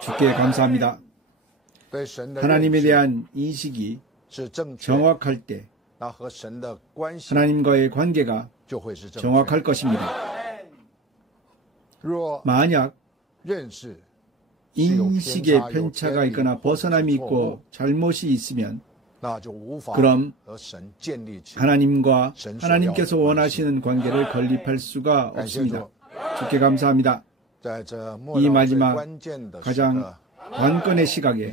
주께 감사합니다. 하나님에 대한 인식이 정확할 때 하나님과의 관계가 정확할 것입니다. 만약 인식에 편차가 있거나 벗어남이 있고 잘못이 있으면 그럼 하나님과 하나님께서 원하시는 관계를 건립할 수가 없습니다. 주께 감사합니다. 이 마지막 가장 관건의 시각에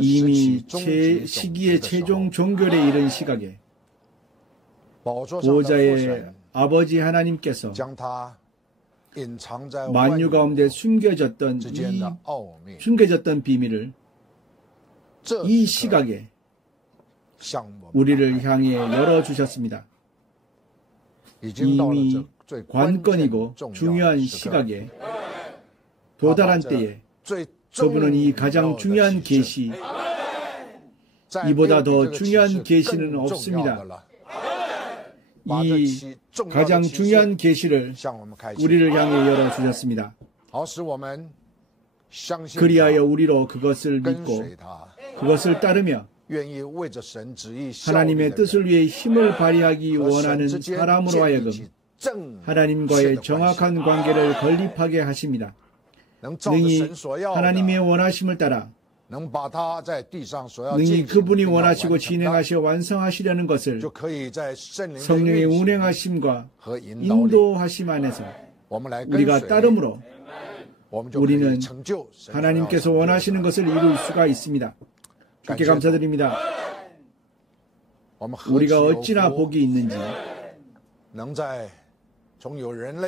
이미 시기의 최종 종결에 이른 시각에 보호자의 아버지 하나님께서 만유 가운데 숨겨졌던 비밀을 이 시각에 우리를 향해 열어주셨습니다. 이미 관건이고 중요한 시각에 도달한 때에 그분은 이 가장 중요한 계시, 이보다 더 중요한 계시는 없습니다. 이 가장 중요한 계시를 우리를 향해 열어주셨습니다. 그리하여 우리로 그것을 믿고 그것을 따르며 하나님의 뜻을 위해 힘을 발휘하기 원하는 사람으로 하여금 하나님과의 정확한 관계를 건립하게 하십니다. 능히 하나님의 원하심을 따라 능히 그분이 원하시고 진행하시어 완성하시려는 것을 성령의 운행하심과 인도하심 안에서 우리가 따름으로 우리는 하나님께서 원하시는 것을 이룰 수가 있습니다. 주께 감사드립니다. 우리가 어찌나 복이 있는지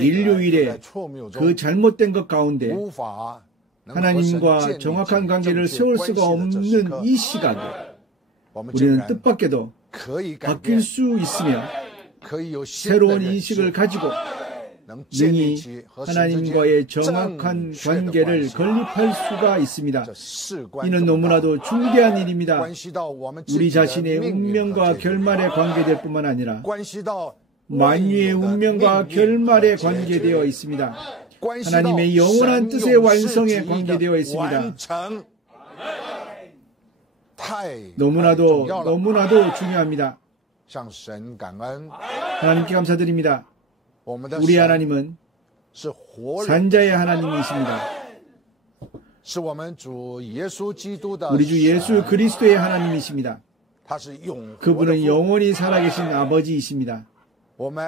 인류일에 그 잘못된 것 가운데 하나님과 정확한 관계를 세울 수가 없는 이 시각에 우리는 뜻밖에도 바뀔 수 있으며 새로운 인식을 가지고 능히 하나님과의 정확한 관계를 건립할 수가 있습니다. 이는 너무나도 중대한 일입니다. 우리 자신의 운명과 결말에 관계될 뿐만 아니라 만유의 운명과 결말에 관계되어 있습니다. 하나님의 영원한 뜻의 완성에 관계되어 있습니다. 너무나도 중요합니다. 하나님께 감사드립니다. 우리 하나님은 산자의 하나님이십니다. 우리 주 예수 그리스도의 하나님이십니다. 그분은 영원히 살아계신 아버지이십니다.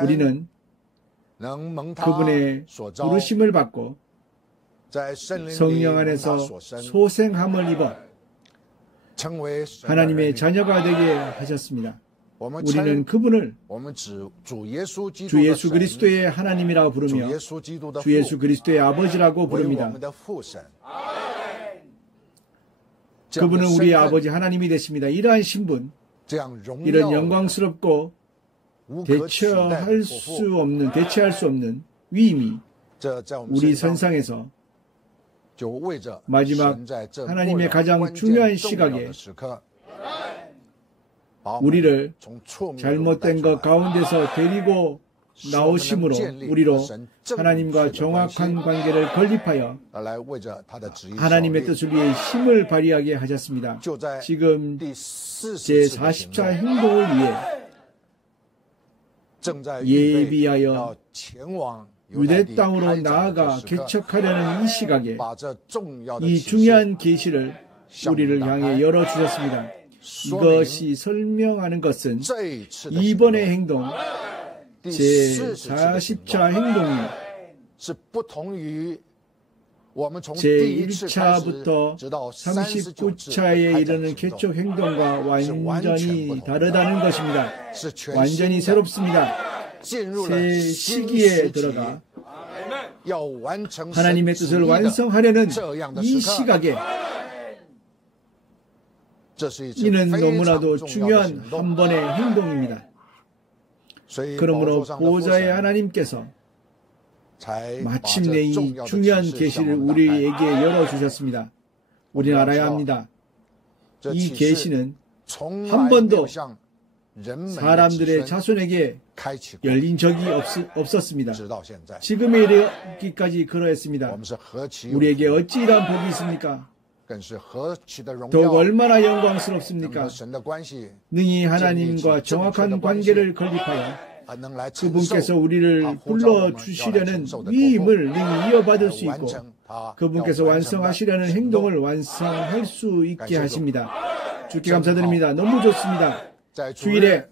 우리는 그분의 부르심을 받고 성령 안에서 소생함을 입어 하나님의 자녀가 되게 하셨습니다. 우리는 그분을 주 예수 그리스도의 하나님이라고 부르며 주 예수 그리스도의 아버지라고 부릅니다. 그분은 우리의 아버지 하나님이 되십니다. 이러한 신분, 이런 영광스럽고 대체할 수 없는 위임이 우리 선상에서 마지막 하나님의 가장 중요한 시각에 우리를 잘못된 것 가운데서 데리고 나오심으로 우리로 하나님과 정확한 관계를 건립하여 하나님의 뜻을 위해 힘을 발휘하게 하셨습니다. 지금 제40차 행동을 위해 예비하여 유대 땅으로 나아가 개척하려는 이 시각에 이 중요한 계시를 우리를 향해 열어주셨습니다. 이것이 설명하는 것은 이번의 행동, 제40차 행동이 제1차부터 39차에 이르는 개척 행동과 완전히 다르다는 것입니다. 완전히 새롭습니다. 새 시기에 들어가 하나님의 뜻을 완성하려는 이 시각에 이는 너무나도 중요한 한 번의 행동입니다. 그러므로 보호자의 하나님께서 마침내 이 중요한 계시를 우리에게 열어주셨습니다. 우리는 알아야 합니다. 이 계시는 한 번도 사람들의 자손에게 열린 적이 없었습니다. 지금에 이르기까지 그러했습니다. 우리에게 어찌 이러한 복이 있습니까? 더욱 얼마나 영광스럽습니까? 능히 하나님과 정확한 관계를 건립하여 그분께서 우리를 불러주시려는 위임을 능히 이어받을 수 있고 그분께서 완성하시려는 행동을 완성할 수 있게 하십니다. 주께 감사드립니다. 너무 좋습니다. 주일에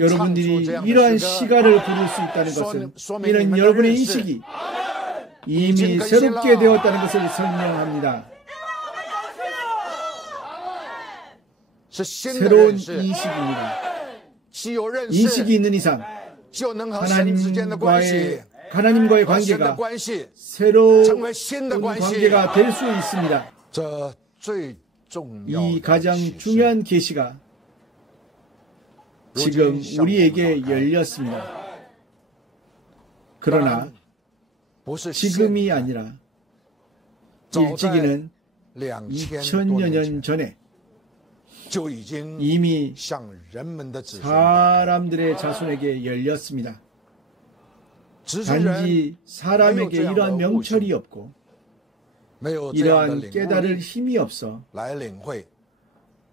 여러분들이 이러한 시간을 부를 수 있다는 것은 이는 여러분의 인식이 이미 새롭게 되었다는 것을 설명합니다. 새로운 인식입니다. 인식이 있는 이상 하나님과의 관계가 새로운 관계가 될 수 있습니다. 이 가장 중요한 계시가 지금 우리에게 열렸습니다. 그러나 지금이 아니라 일찍이는 2000여 년 전에 이미 사람들의 자손에게 열렸습니다. 단지 사람에게 이러한 명철이 없고 이러한 깨달을 힘이 없어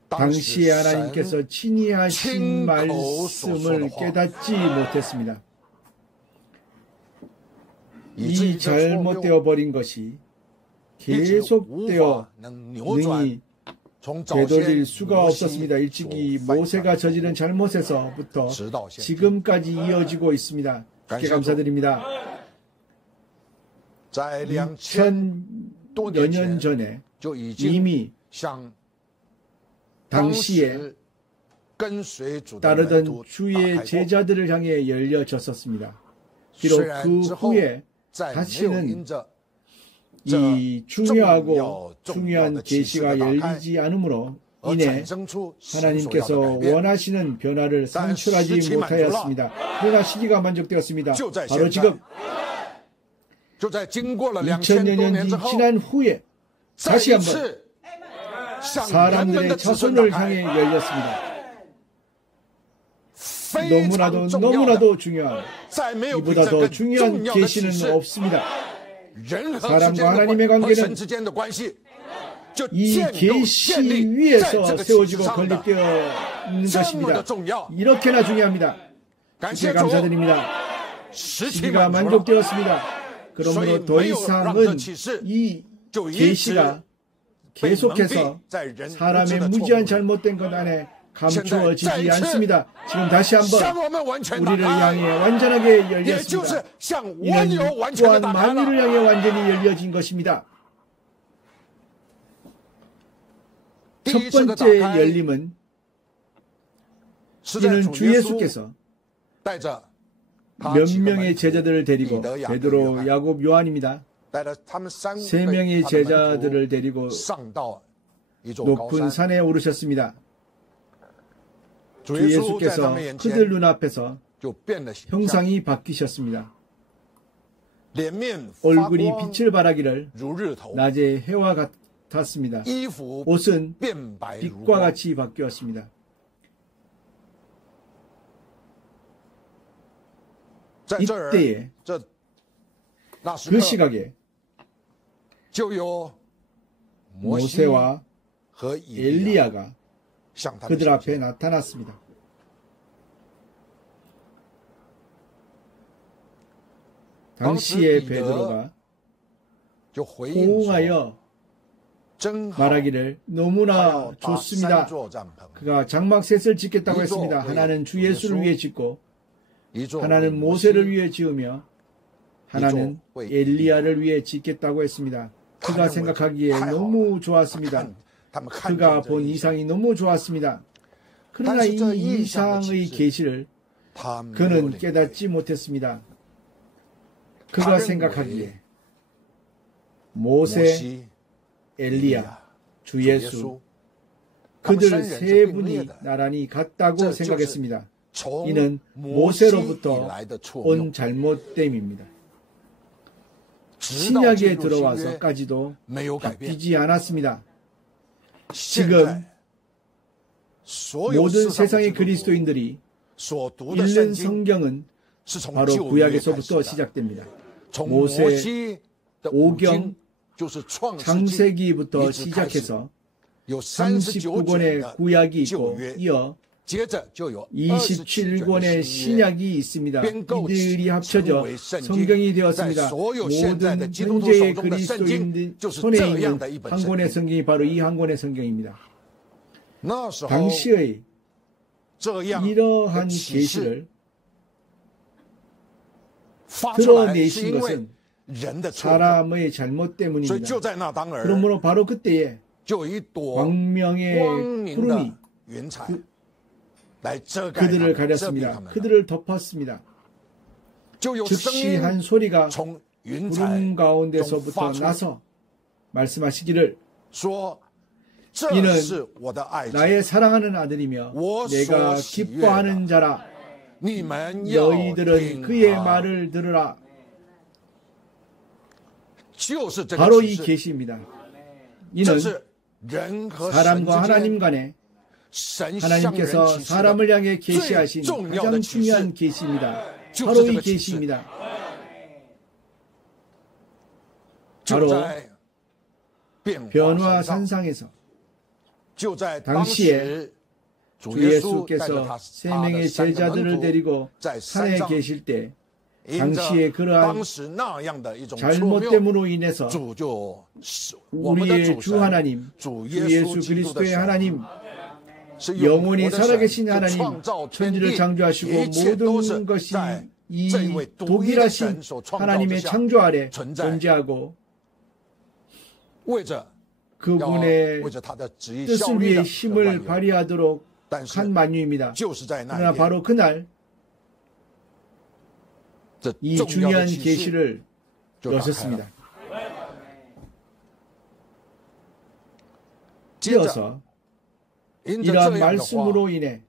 당시에 하나님께서 친히 하신 말씀을 깨닫지 못했습니다. 이 잘못되어 버린 것이 계속되어 능히 되돌릴 수가 없었습니다. 일찍이 모세가 저지른 잘못에서부터 지금까지 이어지고 있습니다. 주께 감사드립니다. 2000여 년 전에 이미 당시에 따르던 주의 제자들을 향해 열려졌었습니다. 비록 그 후에 다시는 이 중요하고 중요한 계시가 열리지 않으므로 인해 하나님께서 원하시는 변화를 산출하지 못하였습니다. 그러나 시기가 만족되었습니다. 바로 지금 2000여 년이 지난 후에 다시 한번 사람들의 자손을 향해 열렸습니다. 너무나도 중요한 이보다 더 중요한 계시는 없습니다. 사람과 하나님의 관계는 이 계시 위에서 세워지고 건립되어 있는 것입니다. 이렇게나 중요합니다. 주께 감사드립니다. 시기가 만족되었습니다. 그러므로 더 이상은 이 계시가 계속해서 사람의 무지한 잘못된 것 안에 감추어지지 않습니다. 지금 다시 한번 우리를 향해 완전하게 열렸습니다. 이는 또한 만유를 향해 완전히 열려진 것입니다. 첫 번째 열림은 이는 주 예수께서 몇 명의 제자들을 데리고 베드로, 야곱, 요한입니다. 세 명의 제자들을 데리고 높은 산에 오르셨습니다. 주 예수께서 그들 눈앞에서 형상이 바뀌셨습니다. 얼굴이 빛을 발하기를 낮에 해와 같았습니다. 옷은 빛과 같이 바뀌었습니다. 이때에 그 시각에 모세와 엘리야가 그들 앞에 나타났습니다. 당시에 베드로가 호응하여 말하기를 너무나 좋습니다. 그가 장막셋을 짓겠다고 했습니다. 하나는 주 예수를 위해 짓고 하나는 모세를 위해 지으며 하나는 엘리야를 위해 짓겠다고 했습니다. 그가 생각하기에 너무 좋았습니다. 그가 본 이상이 너무 좋았습니다. 그러나 이 이상의 계시를 그는 깨닫지 못했습니다. 그가 생각하기에 모세, 엘리야, 주 예수 그들 세 분이 나란히 같다고 생각했습니다. 이는 모세로부터 온 잘못됨입니다. 신약에 들어와서까지도 바뀌지 않았습니다. 지금 모든 세상의 그리스도인들이 읽는 성경은 바로 구약에서부터 시작됩니다. 모세, 오경, 창세기부터 시작해서 39권의 구약이 있고 이어 27권의 신약이 있습니다. 이들이 합쳐져 성경이 되었습니다. 모든 현재의 그리스도인들 손에 있는 한 권의 성경이 바로 이 한 권의 성경입니다. 당시의 이러한 계시를 드러내신 것은 사람의 잘못 때문입니다. 그러므로 바로 그때에 광명의 구름이 그들을 가렸습니다. 그들을 덮었습니다. 즉시 한 소리가 구름 가운데서부터 나서 말씀하시기를 이는 나의 사랑하는 아들이며 내가 기뻐하는 자라. 너희들은 그의 말을 들으라. 바로 이 계시입니다. 이는 사람과 하나님 간에 하나님께서 사람을 향해 계시하신 가장 중요한 계시입니다. 바로 이 계시입니다. 바로 변화 산상에서 당시에 주 예수께서 세 명의 제자들을 데리고 산에 계실 때 당시에 그러한 잘못됨으로 인해서 우리의 주 하나님, 주 예수 그리스도의 하나님, 영원히 살아계신 하나님, 천지를 창조하시고 모든 것이 이 독일하신 하나님의 창조 아래 존재하고 그분의 뜻을 위해 힘을 발휘하도록 한 만유입니다. 그러나 바로 그날 이 중요한 계시를 여셨습니다. 이어서 이러한 말씀으로 인해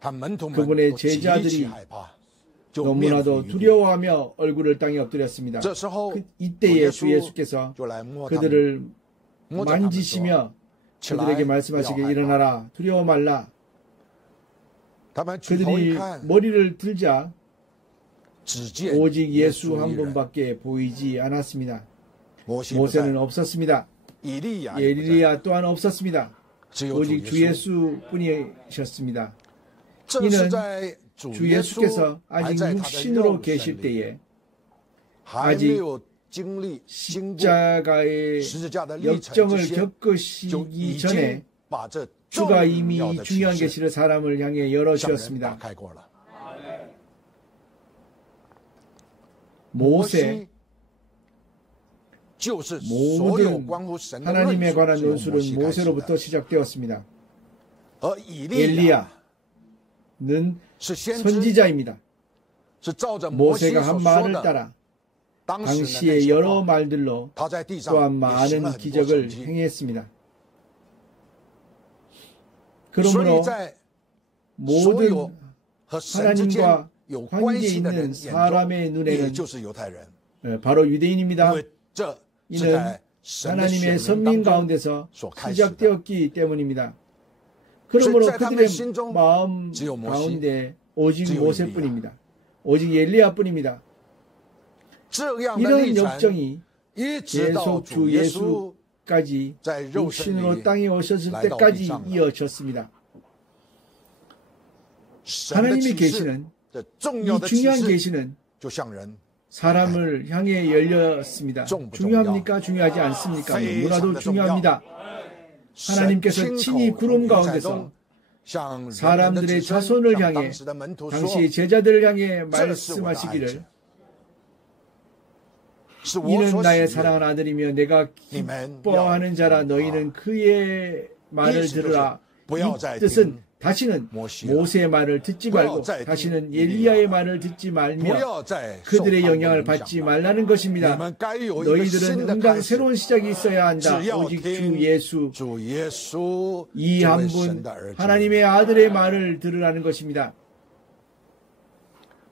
그분의 제자들이 너무나도 두려워하며 얼굴을 땅에 엎드렸습니다. 이때에 주 예수께서 그들을 만지시며 그들에게 말씀하시기를 일어나라, 두려워 말라. 그들이 머리를 들자 오직 예수 한 분밖에 보이지 않았습니다. 모세는 없었습니다. 엘리야 또한 없었습니다. 오직 주 예수뿐이셨습니다. 이는 주 예수께서 아직 육신으로 계실 때에 아직 십자가의 역정을 겪으시기 전에 주가 이미 이 중요한 계시를 사람을 향해 열어주었습니다. 모세, 모든 하나님에 관한 논술은 모세로부터 시작되었습니다. 엘리야는 선지자입니다. 모세가 한 말을 따라 당시의 여러 말들로 또한 많은 기적을 행했습니다. 그러므로 모든 하나님과 관계 있는 사람의 눈에는 바로 유대인입니다. 이는 하나님의 선민 가운데서 시작되었기 때문이니다. 그러므로 그들의 마음 가운데 오직 모세뿐입니다. 오직 엘리야뿐입니다. 이런 역정이 계속 주 예수까지 육신으로 땅에 오셨을 때까지 이어졌습니다. 하나님의 계시는, 이 중요한 계시는 사람을 향해 열렸습니다. 중요합니까? 중요하지 않습니까? 너무나도 중요합니다. 하나님께서 친히 구름 가운데서 사람들의 자손을 향해, 당시 제자들을 향해 말씀하시기를 이는 나의 사랑하는 아들이며 내가 기뻐하는 자라. 너희는 그의 말을 들으라. 이 뜻은 다시는 모세의 말을 듣지 말고 다시는 엘리야의 말을 듣지 말며 그들의 영향을 받지 말라는 것입니다. 너희들은 응당 새로운 시작이 있어야 한다. 오직 주 예수, 이 한 분 하나님의 아들의 말을 들으라는 것입니다.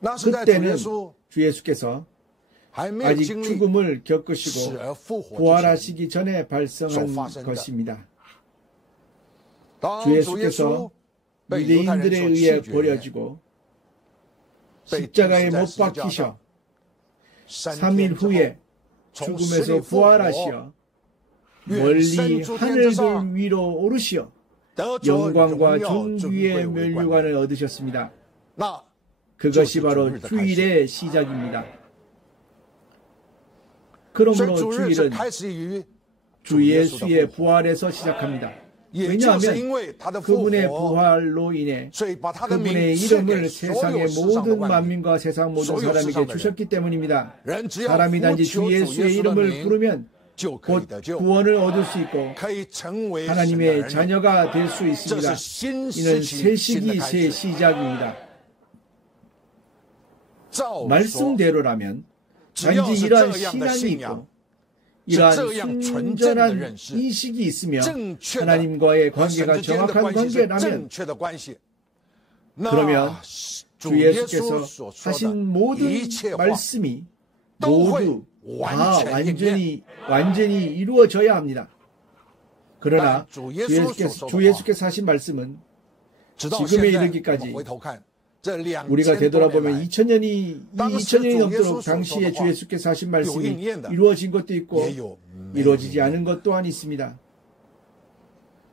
그때는 주 예수께서 아직 죽음을 겪으시고 부활하시기 전에 발생한 것입니다. 주 예수께서 유대인들에 의해 버려지고 십자가에 못 박히셔 3일 후에 죽음에서 부활하시어 멀리 하늘들 위로 오르시어 영광과 존귀의 면류관을 얻으셨습니다. 그것이 바로 주일의 시작입니다. 그러므로 주일은 주 예수의 부활에서 시작합니다. 왜냐하면 그분의 부활로 인해 그분의 이름을 세상의 모든 만민과 세상 모든 사람에게 주셨기 때문입니다. 사람이 단지 주 예수의 이름을 부르면 곧 구원을 얻을 수 있고 하나님의 자녀가 될 수 있습니다. 이는 새 시기 새 시작입니다. 말씀대로라면 단지 이러한 신앙이 있고 이러한 순전한 인식이 있으며 하나님과의 관계가 정확한 관계라면 그러면 주 예수께서 하신 모든 말씀이 모두 다 완전히 이루어져야 합니다. 그러나 주 예수께서 하신 말씀은 지금에 이르기까지 우리가 되돌아보면 2000년이 넘도록 당시에 주 예수께서 하신 말씀이 이루어진 것도 있고 이루어지지 않은 것 또한 있습니다.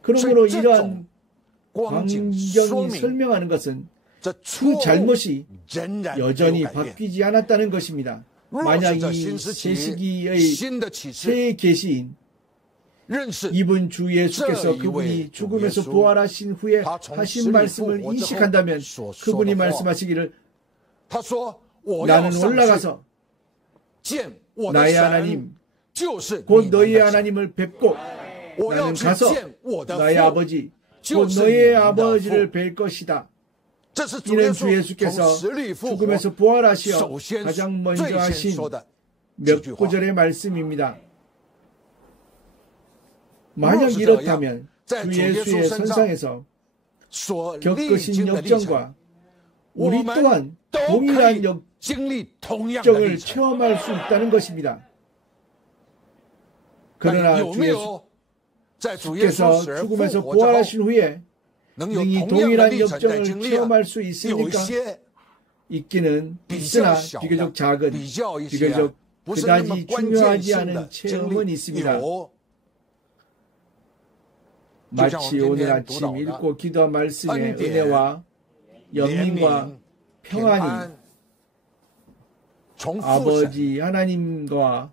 그러므로 이러한 광경이 설명하는 것은 그 잘못이 여전히 바뀌지 않았다는 것입니다. 만약 이 새 시기의 새 계시인 이분 주 예수께서 그분이 죽음에서 부활하신 후에 하신 말씀을 인식한다면 그분이 말씀하시기를 나는 올라가서 나의 하나님 곧 너희의 하나님을 뵙고 나는 가서 나의 아버지 곧 너희의 아버지를 뵐 것이다. 이는 주 예수께서 죽음에서 부활하시어 가장 먼저 하신 몇 구절의 말씀입니다. 만약 이렇다면 주 예수의 선상에서 겪으신 역정과 우리 또한 동일한 역정을 체험할 수 있다는 것입니다. 그러나 주 예수께서 죽음에서 부활하신 후에 능히 동일한 역정을 체험할 수 있습니까? 있기는 있으나 비교적 작은, 비교적 그다지 중요하지 않은 체험은 있습니다. 마치 오늘 아침 읽고 기도한 말씀의 은혜와 연민과 평안이 아버지 하나님과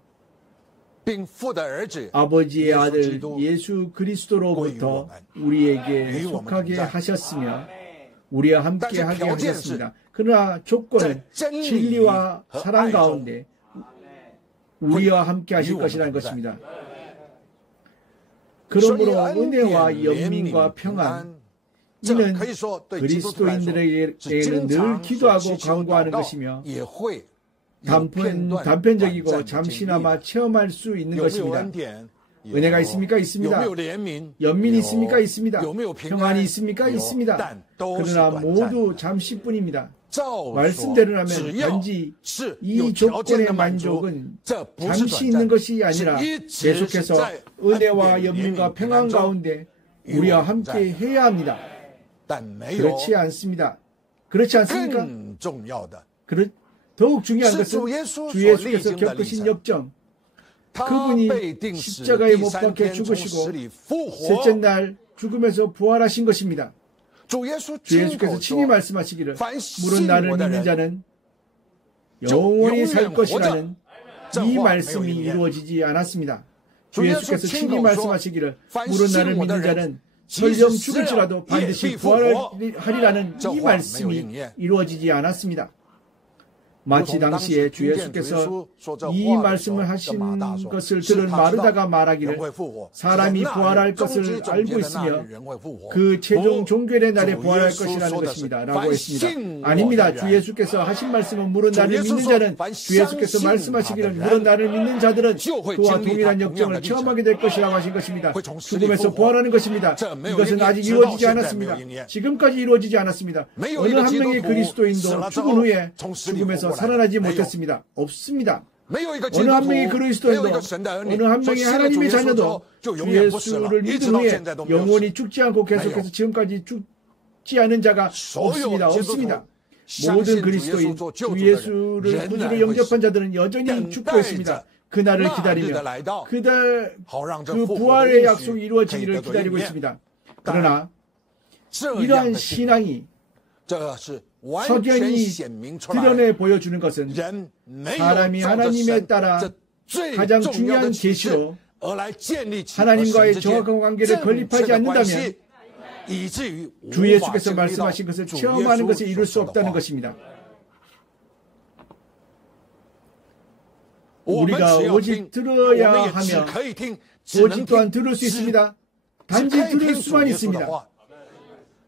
아버지의 아들 예수 그리스도로부터 우리에게 속하게 하셨으며 우리와 함께 하게 하셨습니다. 그러나 조건은 진리와 사랑 가운데 우리와 함께 하실 것이라는 것입니다. 그러므로 은혜와 연민과 평안 이는 그리스도인들에게는 늘 기도하고 간구하는 것이며 단편적이고 잠시나마 체험할 수 있는 것입니다. 은혜가 있습니까? 있습니다. 연민이 있습니까? 있습니다. 평안이 있습니까? 있습니다. 그러나 모두 잠시뿐입니다. 말씀대로라면 단지 이 조건의 만족은 잠시 있는 것이 아니라 계속해서 은혜와 연민과 평안 가운데 우리와 함께 해야 합니다. 그렇지 않습니다. 그렇지 않습니까? 더욱 중요한 것은 주 예수께서 겪으신 역정, 그분이 십자가에 못 박혀 죽으시고 셋째 날 죽음에서 부활하신 것입니다. 주 예수께서 친히 말씀하시기를 물은 나를 믿는 자는 영원히 살 것이라는 이 말씀이 이루어지지 않았습니다. 주 예수께서 친히 말씀하시기를 물은 나를 믿는 자는 설령 죽을지라도 반드시 부활하리라는 이 말씀이 이루어지지 않았습니다. 마치 당시에 주 예수께서 이 말씀을 하신 것을 들은 마르다가 말하기를 사람이 부활할 것을 알고 있으며 그 최종 종결의 날에 부활할 것이라는 것입니다 라고 했습니다. 아닙니다. 주 예수께서 하신 말씀은 물은 나를 믿는 자는 주 예수께서 말씀하시기를 물은 나를 믿는 자들은 그와 동일한 역정을 체험하게 될 것이라고 하신 것입니다. 죽음에서 부활하는 것입니다. 이것은 아직 이루어지지 않았습니다. 지금까지 이루어지지 않았습니다. 어느 한 명의 그리스도인도 죽은 후에 죽음에서 살아나지 못했습니다. 없습니다. 어느 한 명의 그리스도인도 어느 한 명의 하나님의 자녀도 주 예수를 믿은 후에 영원히 죽지 않고 계속해서 지금까지 믿지 않은 자가 없습니다. 없습니다. 모든 그리스도인 주 예수를 구주로 영접한 자들은 여전히 죽고 있습니다. 그날을 기다리며 그 부활의 약속이 이루어지기를 기다리고 있습니다. 그러나 이러한 신앙이 석연히 드러내 보여주는 것은 사람이 하나님에 따라 가장 중요한 계시로 하나님과의 정확한 관계를 건립하지 않는다면 주 예수께서 말씀하신 것을 체험하는 것을 이룰 수 없다는 것입니다. 우리가 오직 들어야 하며 오직 또한 들을 수 있습니다. 단지 들을 수만 있습니다.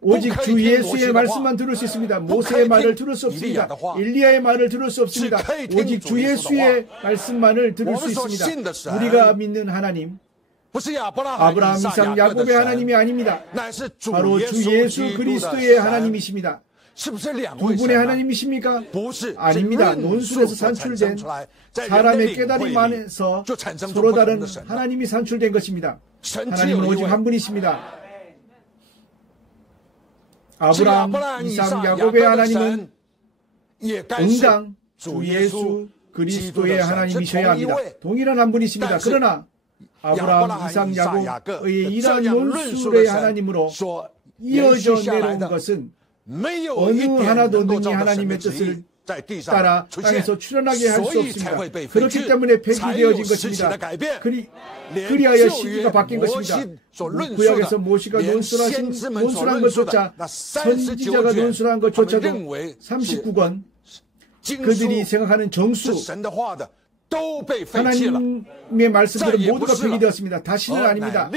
오직 주 예수의 말씀만 들을 수 있습니다. 모세의 말을 들을 수 없습니다. 엘리야의 말을 들을 수 없습니다. 오직 주 예수의 말씀만을 들을 수 있습니다. 우리가 믿는 하나님, 아브라함, 이삭, 야곱의 하나님이 아닙니다. 바로 주 예수 그리스도의 하나님이십니다. 두 분의 하나님이십니까? 아닙니다. 논술에서 산출된 사람의 깨달음 안에서 서로 다른 하나님이 산출된 것입니다. 하나님은 오직 한 분이십니다. 아브라함, 이삭, 야곱의 하나님은 응당 주 예수 그리스도의 하나님이셔야 합니다. 동일한 한 분이십니다. 그러나 아브라함, 이삭, 야곱의 이러한 논술의 하나님으로 이어져 내려온 것은 어느 하나도 능히 하나님의 뜻을 따라 땅에서 출현하게 할 수 없습니다. 그렇기 때문에 폐기되어진 것입니다. 그리하여 시기가 바뀐 것입니다. 구약에서 모시가 논술한 것조차, 선지자가 논술한 것조차도 39권 그들이 생각하는 정수, 하나님의 말씀들은 모두가 폐기되었습니다. 다시는 아닙니다.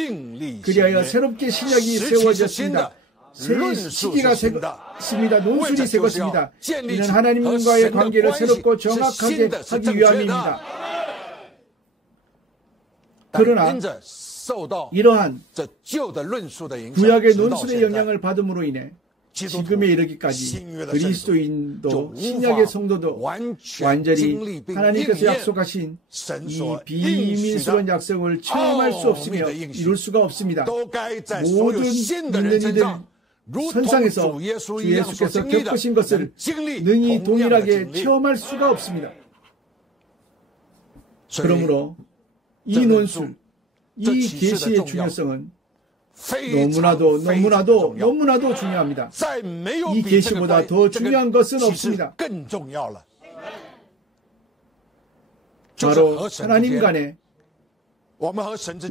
그리하여 새롭게 신약이 세워졌습니다. 새 시기가 새것입니다. 논술이 새 것입니다. 이는 하나님과의 관계를 새롭고 정확하게 하기 위함입니다. 그러나 이러한 구약의 논술의 영향을 받음으로 인해 지금에 이르기까지 그리스도인도 신약의 성도도 완전히 하나님께서 약속하신 이 비밀스러운 약속을 체험할 수 없으며 이룰 수가 없습니다. 모든 믿는 이들 선상에서 주 예수께서 겪으신 것을 능히 동일하게 체험할 수가 없습니다. 그러므로 이 논술, 이 계시의 중요성은 너무나도 중요합니다. 이 계시보다 더 중요한 것은 없습니다. 바로 하나님 간에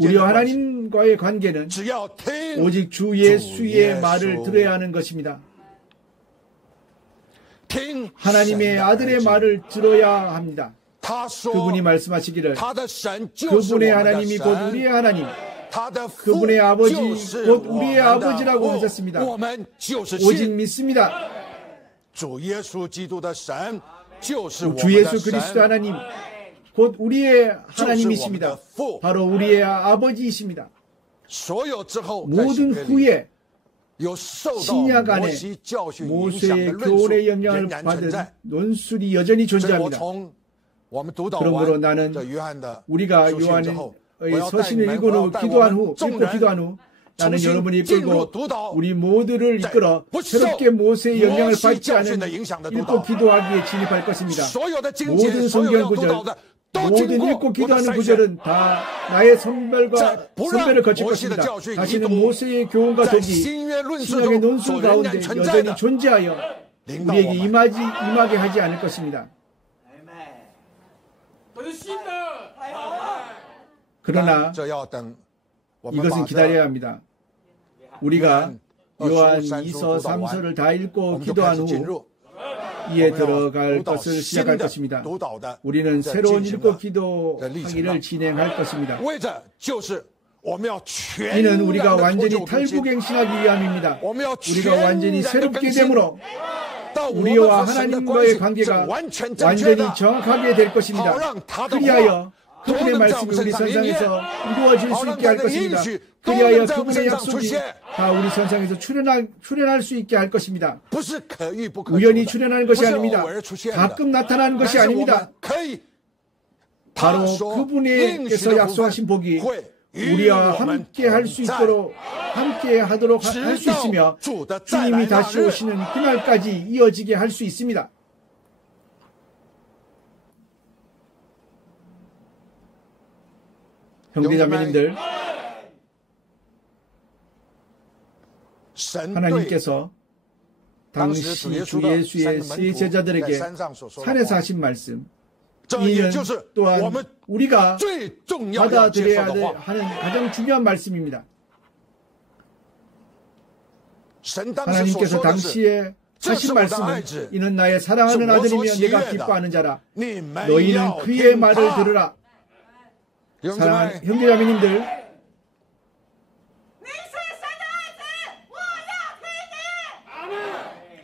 우리와 하나님과의 관계는 오직 주 예수의 말을 들어야 하는 것입니다. 하나님의 아들의 말을 들어야 합니다. 그분이 말씀하시기를 그분의 하나님이 곧 우리의 하나님, 그분의 아버지 곧 우리의 아버지라고 하셨습니다. 오직 믿습니다. 주 예수 그리스도 하나님 곧 우리의 하나님이십니다. 바로 우리의 아버지이십니다. 모든 후에 신약 안에 모세의 교훈의 영향을 받은 논술이 여전히 존재합니다. 그러므로 나는 우리가 요한의 서신을 읽고 기도한 후 나는 여러분이 이끌고 우리 모두를 이끌어 새롭게 모세의 영향을 받지 않은 읽고 기도하기에 진입할 것입니다. 모든 성경 구절, 모든 읽고 기도하는 구절은 다 나의 선배를 거칠 것입니다. 다시는 모세의 교훈과 독이 신약의 논술 가운데 여전히 존재하여 우리에게 임하게 하지 않을 것입니다. 그러나 이것은 기다려야 합니다. 우리가 요한 2서 3서를 다 읽고 기도한 후 이에 들어갈 것을 시작할 것입니다. 우리는 새로운 읽고 기도하기를 진행할 것입니다. 이는 우리가 완전히 탈북행신하기 위함입니다. 우리가 완전히 새롭게 되므로 우리와 하나님과의 관계가 완전히 정확하게 될 것입니다. 그리하여 그분의 말씀이 우리 선상에서 이루어질 수 있게 할 것입니다. 그리하여 그분의 약속이 다 우리 선상에서 출현할 수 있게 할 것입니다. 우연히 출현하는 것이 아닙니다. 가끔 나타나는 것이 아닙니다. 바로 그분께서 약속하신 복이 우리와 함께 할 수 있도록 함께 하도록 할 수 있으며 주님이 다시 오시는 그날까지 이어지게 할 수 있습니다. 형제자매님들, 하나님께서 당시 주 예수의 세 제자들에게 산에서 하신 말씀, 이는 또한 우리가 받아들여야 하는 가장 중요한 말씀입니다. 하나님께서 당시에 하신 말씀은 이는 나의 사랑하는 아들이며 내가 기뻐하는 자라. 너희는 그의 말을 들으라. 사랑하는 형제자매님들,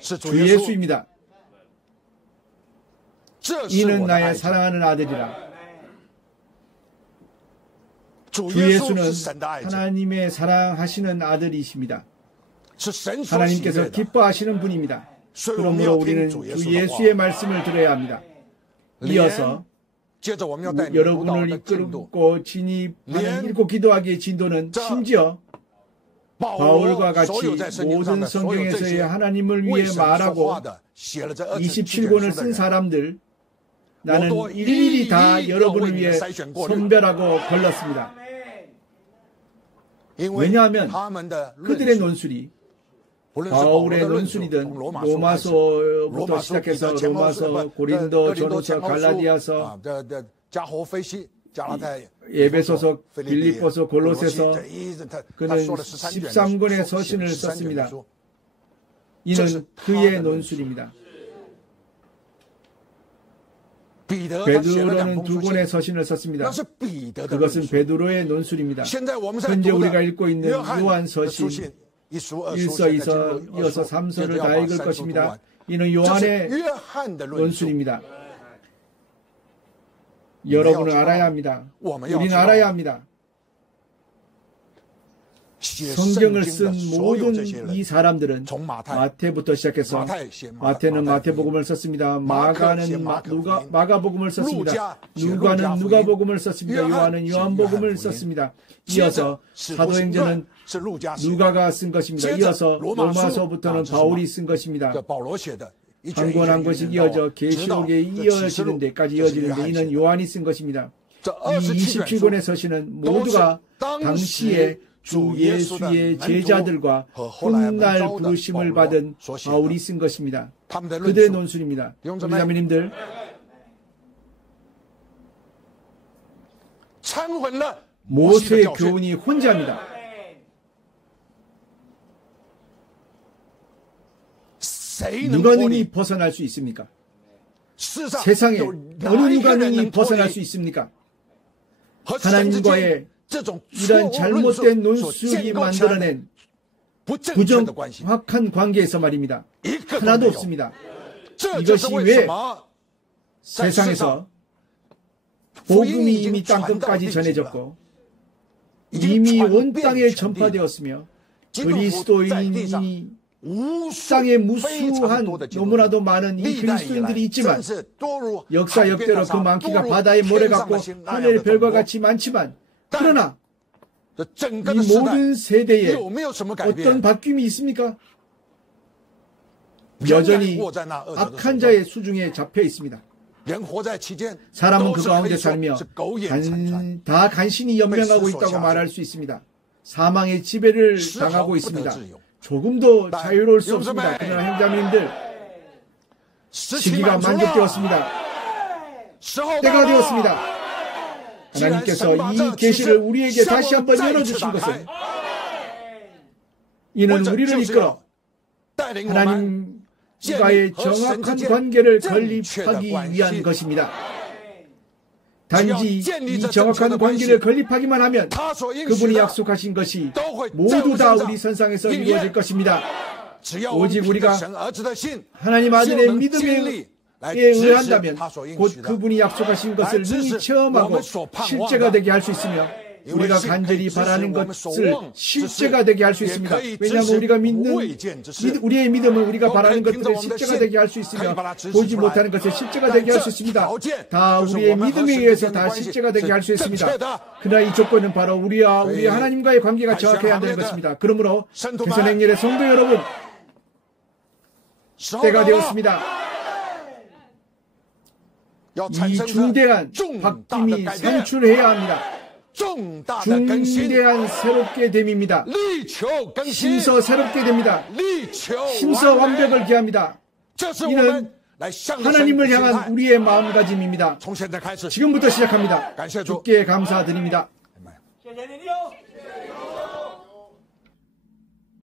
주 예수입니다. 이는 나의 사랑하는 아들이라. 주 예수는 하나님의 사랑하시는 아들이십니다. 하나님께서 기뻐하시는 분입니다. 그러므로 우리는 주 예수의 말씀을 들어야 합니다. 이어서 여러분을 이끌고 진입하는 읽고 기도하기의 진도는 심지어 바울과 같이 모든 성경에서의 하나님을 위해 말하고 27권을 쓴 사람들, 나는 일일이 다 여러분을 위해 선별하고 걸렀습니다. 왜냐하면 그들의 논술이 바울의 논술이든 로마서부터 시작해서 로마서, 고린도, 전후서, 갈라디아서, 에베소서, 빌립보서, 골로새서, 그는 13권의 서신을 썼습니다. 이는 그의 논술입니다. 베드로는 2권의 서신을 썼습니다. 그것은 베드로의 논술입니다. 현재 우리가 읽고 있는 요한 서신 1서, 2서, 이어서 3서를 다 읽을 것입니다. 이는 요한의 논술입니다. 여러분은 알아야 합니다. 우리는 알아야 합니다. 성경을 쓴 모든 이 사람들은 마태부터 시작해서, 마태는 마태복음을 썼습니다. 마가는 마가복음을 썼습니다. 누가는 누가복음을 썼습니다. 요한은 요한복음을 썼습니다. 이어서 사도행전은 누가가 쓴 것입니다. 이어서 로마서부터는 바울이 쓴 것입니다. 한 권 한 권씩 이어져 계시록에 이어지는 데까지 이어지는데 이는 요한이 쓴 것입니다. 이 27권의 서신은 모두가 당시에 주 예수의 제자들과 훗날 부르심을 받은 바울이 쓴 것입니다. 그들의 논술입니다. 우리 자매님들, 모세의 교훈이 혼자입니다. 누가 능히 벗어날 수 있습니까? 세상에 어느 누가 능히 벗어날 수 있습니까? 하나님과의 이런 잘못된 논술이 만들어낸 부정확한 관계에서 말입니다. 하나도 없습니다. 이것이 왜 세상에서 복음이 이미 땅끝까지 전해졌고 이미 온 땅에 전파되었으며 그리스도인이 땅에 무수한 너무나도 많은 이 그리스도인들이 있지만 역사 역대로 그 많기가 바다의 모래 같고 하늘의 별과 같이 많지만, 그러나 이 모든 세대에 어떤 바뀜이 있습니까? 여전히 악한 자의 수중에 잡혀 있습니다. 사람은 그 가운데 살며 다 간신히 연명하고 있다고 말할 수 있습니다. 사망의 지배를 당하고 있습니다. 조금도 자유로울 수 없습니다. 그러나 형제자매님들, 시기가 만족되었습니다. 때가 되었습니다. 하나님께서 이 계시를 우리에게 다시 한번 열어주신 것은 이는 우리를 이끌어 하나님과의 정확한 관계를 건립하기 위한 것입니다. 단지 이 정확한 관계를 건립하기만 하면 그분이 약속하신 것이 모두 다 우리 선상에서 이루어질 것입니다. 오직 우리가 하나님 아들의 믿음에 의한다면 곧 그분이 약속하신 것을 능히 체험하고 실제가 되게 할 수 있으며 우리가 간절히 바라는 것을 실제가 되게 할 수 있습니다. 왜냐하면 우리가 믿는 우리의 믿음은 우리가 바라는 것들을 실제가 되게 할 수 있으며 보지 못하는 것을 실제가 되게 할 수 있습니다. 다 우리의 믿음에 의해서 다 실제가 되게 할 수 있습니다. 그러나 이 조건은 바로 우리와 우리 하나님과의 관계가 정확해야 한다는 것입니다. 그러므로 개선행렬의 성도 여러분, 때가 되었습니다. 이 중대한 바뀜이 산출해야 합니다. 중대한 새롭게 됨입니다. 심서 새롭게 됩니다. 심서 완벽을 기합니다. 이는 하나님을 향한 우리의 마음가짐입니다. 지금부터 시작합니다. 주께 감사드립니다.